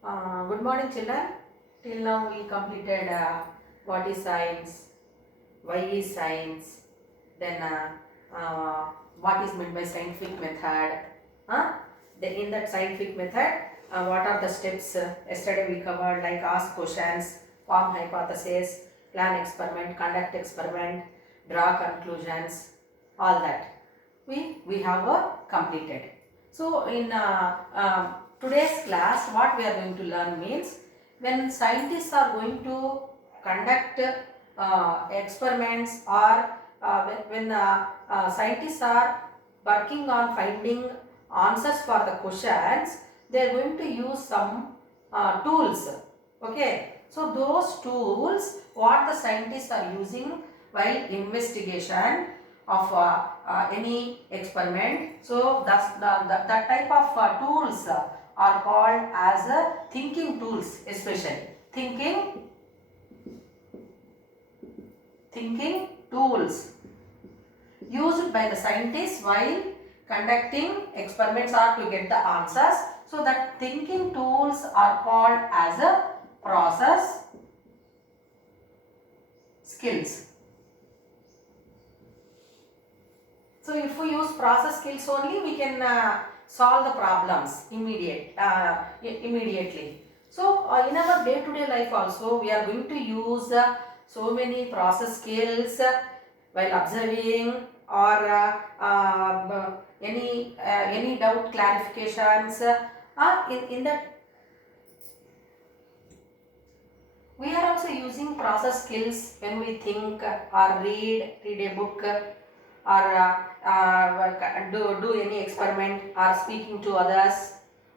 Good morning, children. Till now we completed what is science, why is science, then what is meant by scientific method. Huh? In that scientific method, what are the steps? Yesterday we covered like ask questions, form hypothesis, plan experiment, conduct experiment, draw conclusions, all that. We have completed. So in today's class, what we are going to learn means when scientists are going to conduct experiments, or when scientists are working on finding answers for the questions, they are going to use some tools. Okay, so those tools what the scientists are using while investigation of any experiment. So that type of tools are called as thinking tools, especially thinking tools used by the scientists while conducting experiments or to get the answers. So that thinking tools are called as a process skills. So if we use process skills only, we can solve the problems immediately. So in our day-to-day life also, we are going to use so many process skills while observing or any doubt clarifications. In that we are also using process skills when we think or read a book, or do any experiment, or speaking to others,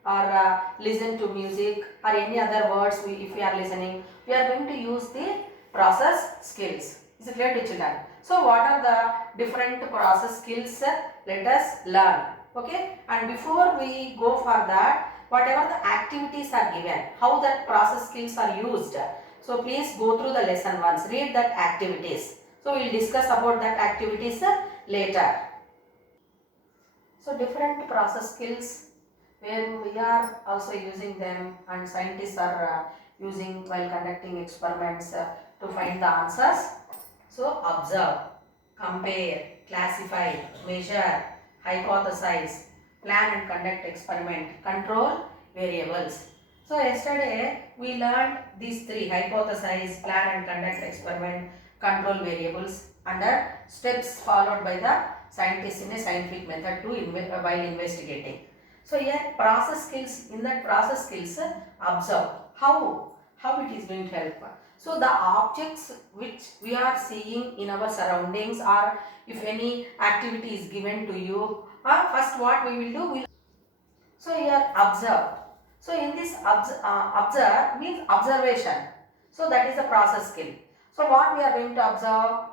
or listen to music, or any other words if we are listening, we are going to use the process skills. Is it clear to children? So what are the different process skills? Let us learn. Okay, and before we go for that, whatever the activities are given, how that process skills are used, so please go through the lesson once, read that activities. So we will discuss about that activities later. So different process skills where we are also using them, and scientists are using while conducting experiments to find the answers. So observe, compare, classify, measure, hypothesize, plan and conduct experiment, control variables. So yesterday we learned these three: hypothesize, plan and conduct experiment, control variables, under steps followed by the scientists in a scientific method to while investigating. So here process skills, in that process skills, observe how it is going to help. So the objects which we are seeing in our surroundings, or if any activity is given to you, first what we will do, so here observe. So in this observe means observation. So that is the process skill. So what we are going to observe?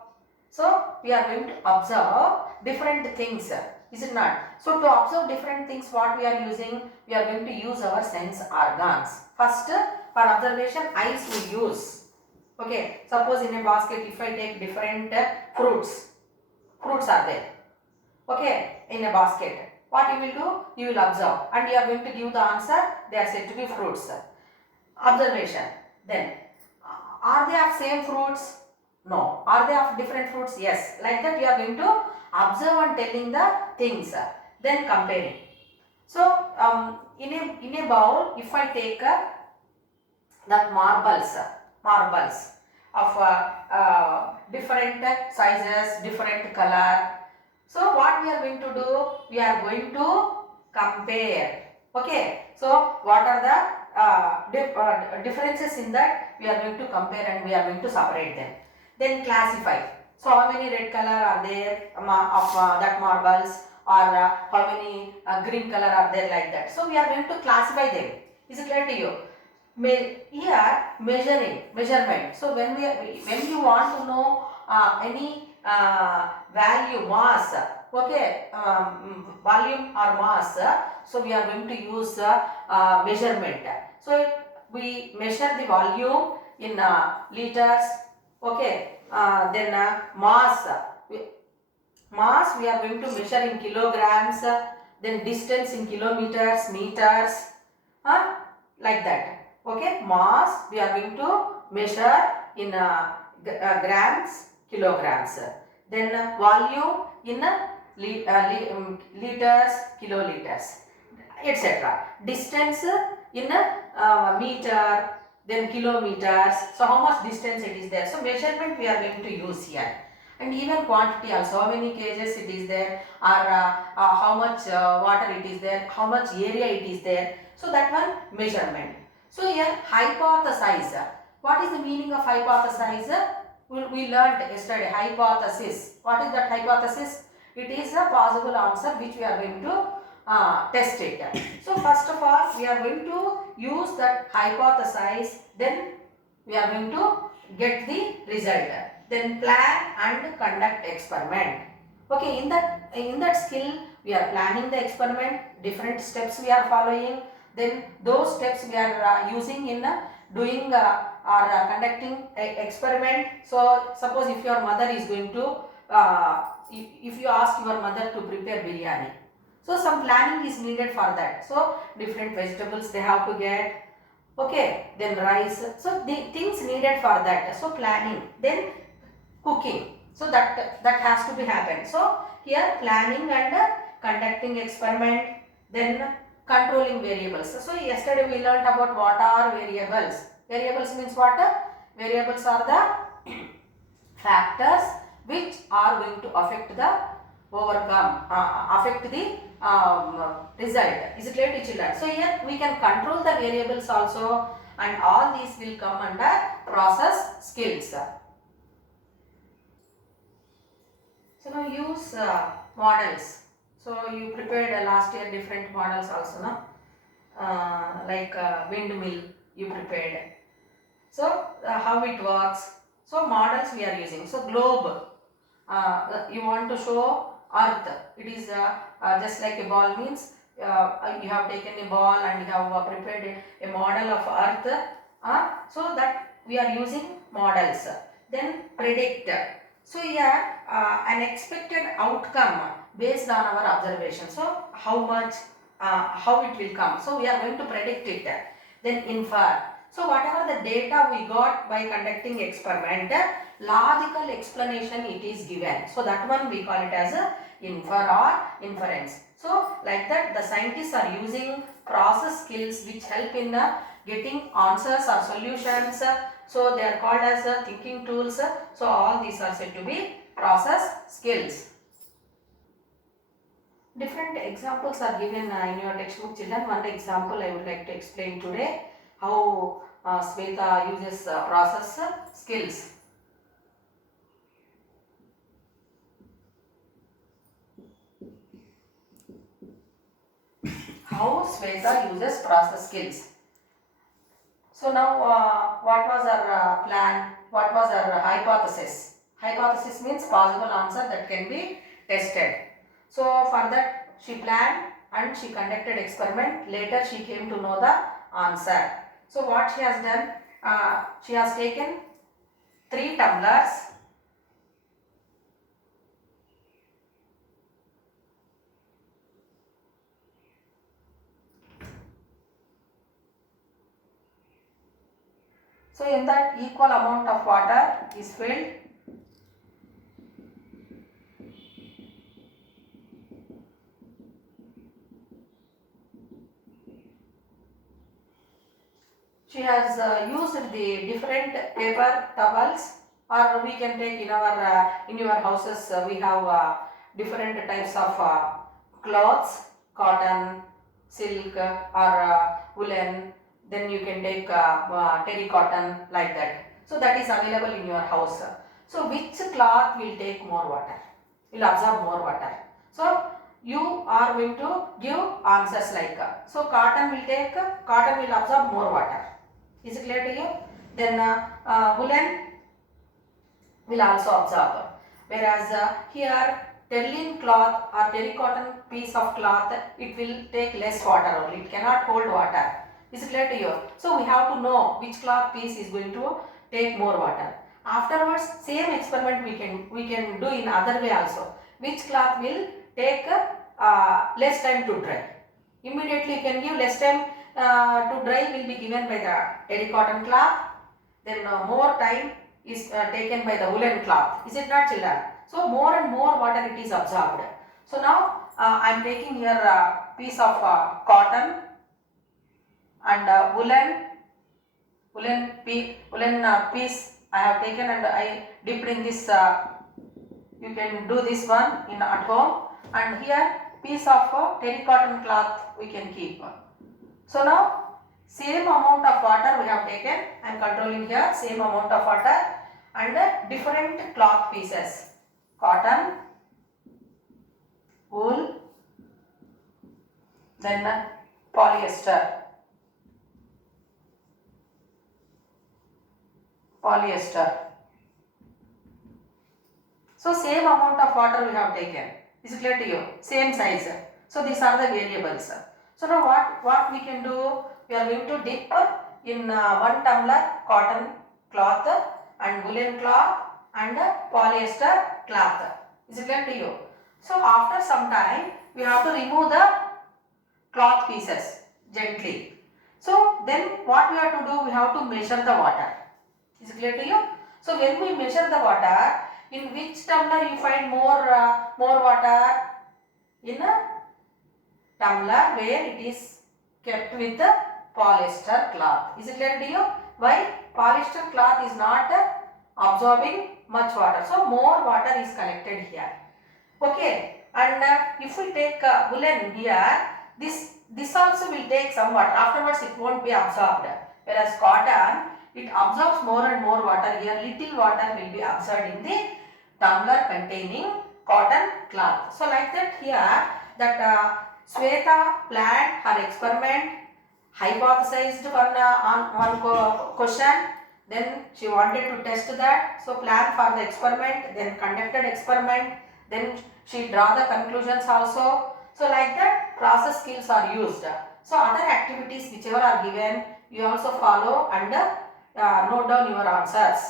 So we are going to observe different things. Is it not? So to observe different things, what we are using? We are going to use our sense organs. First, for observation, eyes we use. Okay. Suppose in a basket, if I take different fruits are there. Okay, in a basket. What you will do? You will observe and you are going to give the answer. They are said to be fruits. Observation. Then, are they of same fruits? No. Are they of different fruits? Yes. Like that you are going to observe and telling the things. Then comparing. So, in a bowl, if I take that marbles of different sizes, different color. So what we are going to do? We are going to compare. Okay. So what are the differences in that? We are going to compare and we are going to separate them. Then classify. So how many red color are there of that marbles, or how many green color are there, like that. So we are going to classify them. Is it clear to you? Here measurement. So when you want to know any value, mass, okay, volume or mass, so we are going to use measurement. So we measure the volume in liters, okay, then mass we are going to measure in kilograms, then distance in kilometers, meters, like that. Okay, mass we are going to measure in grams, kilograms. Then volume in liters, kiloliters, etc. Distance in meter, then kilometers. So how much distance it is there. So measurement we are going to use here. And even quantity also, how many kgs it is there, or how much water it is there, how much area it is there. So that one measurement. So here hypothesize. What is the meaning of hypothesize? We learned yesterday hypothesis. What is that hypothesis? It is a possible answer which we are going to test it. So first of all we are going to use that hypothesize, then we are going to get the result. Then plan and conduct experiment. Okay, in that skill we are planning the experiment, different steps we are following, then those steps we are using in doing or conducting experiment. So suppose if your mother is going to if you ask your mother to prepare biryani, so some planning is needed for that. So different vegetables they have to get, okay, then rice, so the things needed for that. So planning, then cooking, so that has to be happened. So here planning and conducting experiment, then controlling variables. So yesterday we learnt about what are variables. Variables means what? Variables are the factors which are going to affect the affect the result. Is it clear to children? So here we can control the variables also, and all these will come under process skills. So now use models. So you prepared last year different models also, no? Like windmill you prepared. So how it works. So models we are using. So globe, you want to show earth. It is just like a ball, means you have taken a ball and you have prepared a model of earth. So that we are using models. Then predict. So here an expected outcome based on our observation. So how much, how it will come. So we are going to predict it. Then infer. So whatever the data we got by conducting experiment, logical explanation it is given. So that one we call it as a infer or inference. So like that the scientists are using process skills which help in getting answers or solutions. So they are called as thinking tools. So all these are said to be process skills. Different examples are given in your textbook, children. One example I would like to explain today, how Sweta uses process skills. How Sweta uses process skills. So now what was our plan? What was our hypothesis? Hypothesis means possible answer that can be tested. So for that she planned and she conducted experiment. Later she came to know the answer. So what she has done, she has taken 3 tumblers. So in that equal amount of water is filled. She has used the different paper towels, or we can take in our in your houses we have different types of cloths, cotton, silk, or woolen. Then you can take terry cotton, like that. So that is available in your house. So which cloth will take more water? Will absorb more water. So you are going to give answers like so cotton will absorb more water. Is it clear to you? Then woolen will also absorb. Whereas here terling cloth or terracotta piece of cloth, it will take less water only. It cannot hold water. Is it clear to you? So we have to know which cloth piece is going to take more water. Afterwards, same experiment we can do in other way also. Which cloth will take less time to dry? Immediately you can give less time to dry will be given by the terracotta cloth. Then more time is taken by the woolen cloth. Is it not, children? So more and more water it is absorbed. So now I am taking here a piece of cotton and woolen piece I have taken, and I dipped in this. You can do this one in at home, and here piece of terracotta cloth we can keep. So now same amount of water we have taken. I am controlling here same amount of water and different cloth pieces: cotton, wool, then polyester. So same amount of water we have taken. Is it clear to you? Same size. So these are the variables. So now what we can do? We are going to dip in 1 tumbler cotton cloth and woolen cloth and polyester cloth. Is it clear to you? So after some time we have to remove the cloth pieces gently. So then what we have to do? We have to measure the water. Is it clear to you? So when we measure the water, in which tumbler you find more water? In a tumbler where it is kept with the polyester cloth. Is it clear to you? Why? Polyester cloth is not absorbing much water. So more water is collected here. Okay. And if we take woolen here, this also will take some water. Afterwards it won't be absorbed. Whereas cotton, it absorbs more and more water here. Little water will be absorbed in the tumbler containing cotton cloth. So like that here, that Sweta planned her experiment, hypothesized on one question, then she wanted to test that. So planned for the experiment, then conducted experiment, then she draw the conclusions also. So like that process skills are used. So other activities whichever are given, you also follow and note down your answers.